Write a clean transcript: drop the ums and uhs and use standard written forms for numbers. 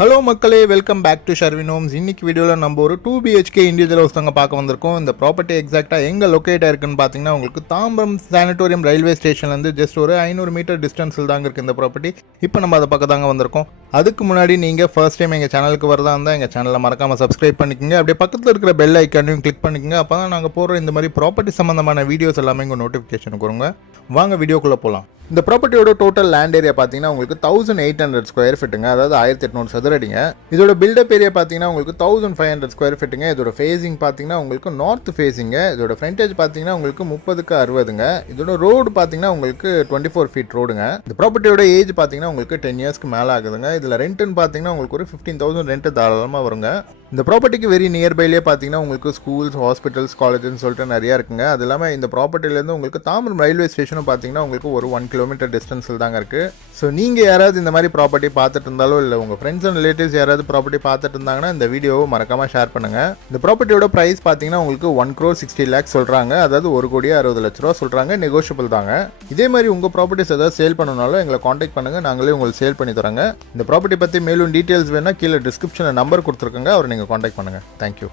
Hello மக்களே, welcome back to Sharvin Homes. இன்னைக்கு வீடியோவில் நம்ம ஒரு 2 BHK இண்டிவிஜுவல் ஹவுஸ் தாங்க பார்க்க வந்திருக்கோம். இந்த ப்ராப்பர்ட்டி எக்ஸாக்டாக எங்கே லொக்கேட் ஆயிருக்குன்னு பார்த்தீங்கன்னா உங்களுக்கு தாம்பரம் சானட்டோரியம் ரயில்வே ஸ்டேஷன்லேருந்து ஜஸ்ட் ஒரு 500 மீட்டர் டிஸ்டன்ஸில் தாங்க இருக்குது இந்த ப்ராப்பர்ட்டி. இப்போ நம்ம அதை பக்கம் தாங்க வந்திருக்கோம். அதுக்கு முன்னாடி நீங்கள் ஃபர்ஸ்ட் டைம் எங்கள் சேனலுக்கு வரதா இருந்தால் எங்கள் சேனலை மறக்காமல் சப்ஸ்கிரைப் பண்ணிக்கோங்க. அப்படியே பக்கத்தில் இருக்கிற பெல் ஐக்கானையும் கிளிக் பண்ணிக்கோங்க. அப்போ தான் நாங்கள் போடுற இந்த மாதிரி ப்ராப்பர்ட்டி சம்மந்தமான வீடியோஸ் எல்லாமே உங்கள் நோட்டிஃபிகேஷனுக்கு வருங்க. வாங்க வீடியோக்குள்ளே போகலாம். இந்த ப்ராப்பர்ட்டியோட டோட்டல் லேண்ட் ஏரியா பார்த்தீங்கன்னா உங்களுக்கு 1800 ஸ்கொயர் ஃபீட்டுங்க, அதாவது 1800 சதுரடிங்க. இதோட பில்டப் ஏரியா பார்த்தீங்கன்னா உங்களுக்கு 1500 ஸ்கொயர் ஃபீட்டுங்க. இதோட ஃபேஸிங் பார்த்தீங்கன்னா உங்களுக்கு நார்த் ஃபேஸிங்க. இதோட ஃப்ரண்டேஜ் பார்த்தீங்கன்னா உங்களுக்கு 30க்கு 60ங்க. இதோட ரோடு பார்த்தீங்கன்னா உங்களுக்கு 24 ஃபீட் ரோடுங்க. இந்த ப்ராப்பர்ட்டியோட ஏஜ் பார்த்தீங்கன்னா உங்களுக்கு 10 இயர்ஸ்க்கு மேலே ஆகுதுங்க. இதில் ரெண்ட்டுன்னு பார்த்தீங்கன்னா உங்களுக்கு ஒரு 15,000 ரெண்ட் தாராளமாக வருங்க. இந்த ப்ராப்பர்ட்டிக்கு வெரி நியர்பைலேயே பார்த்தீங்கன்னா உங்களுக்கு ஸ்கூல்ஸ், ஹாஸ்பிட்டல்ஸ், காலேஜ்னு சொல்லிட்டு நிறையா இருக்குங்க. அது இல்லாமல் இந்த ப்ராப்பர்ட்டிலேருந்து உங்களுக்கு தாம்பரம் ரயில்வே ஸ்டேஷனும் பார்த்தீங்கன்னா உங்களுக்கு ஒரு 1 கிலோமீட்டர் டிஸ்டன்ஸில் தாங்க இருக்குது. ஸோ நீங்கள் யாராவது இந்த மாதிரி ப்ராப்பர்ட்டி பார்த்துட்டு இருந்தாலோ இல்லை உங்கள் ஃப்ரெண்ட்ஸ் அண்ட் ரிலேட்டிவ்ஸ் யாராவது ப்ராப்பர்ட்டி பார்த்துட்டு இருந்தாங்கன்னா இந்த வீடியோவை மறக்காமல் ஷேர் பண்ணுங்கள். இந்த ப்ராப்பர்ட்டியோட ப்ரைஸ் பார்த்தீங்கன்னா உங்களுக்கு 1,60 lakhs சொல்கிறாங்க, அதாவது 1,60,00,000 சொல்கிறாங்க. நெகோஷியபிள் தாங்க. இதே மாதிரி உங்கள் ப்ராப்பர்ட்டிஸ் ஏதாவது சேல் பண்ணணும்னாலும் எங்களை காண்டாக்ட் பண்ணுங்கள், நாங்களே உங்களுக்கு சேல் பண்ணி தராங்க. இந்த ப்ராப்பர்ட்டி பற்றி மேலும் டீட்டெயில்ஸ் வேணால் கீழே டிஸ்கிரிப்ஷனில் நம்பர் கொடுத்துருக்கோங்க, அவர் நீங்கள் காண்டாக்ட் பண்ணுங்கள். தேங்க்யூ.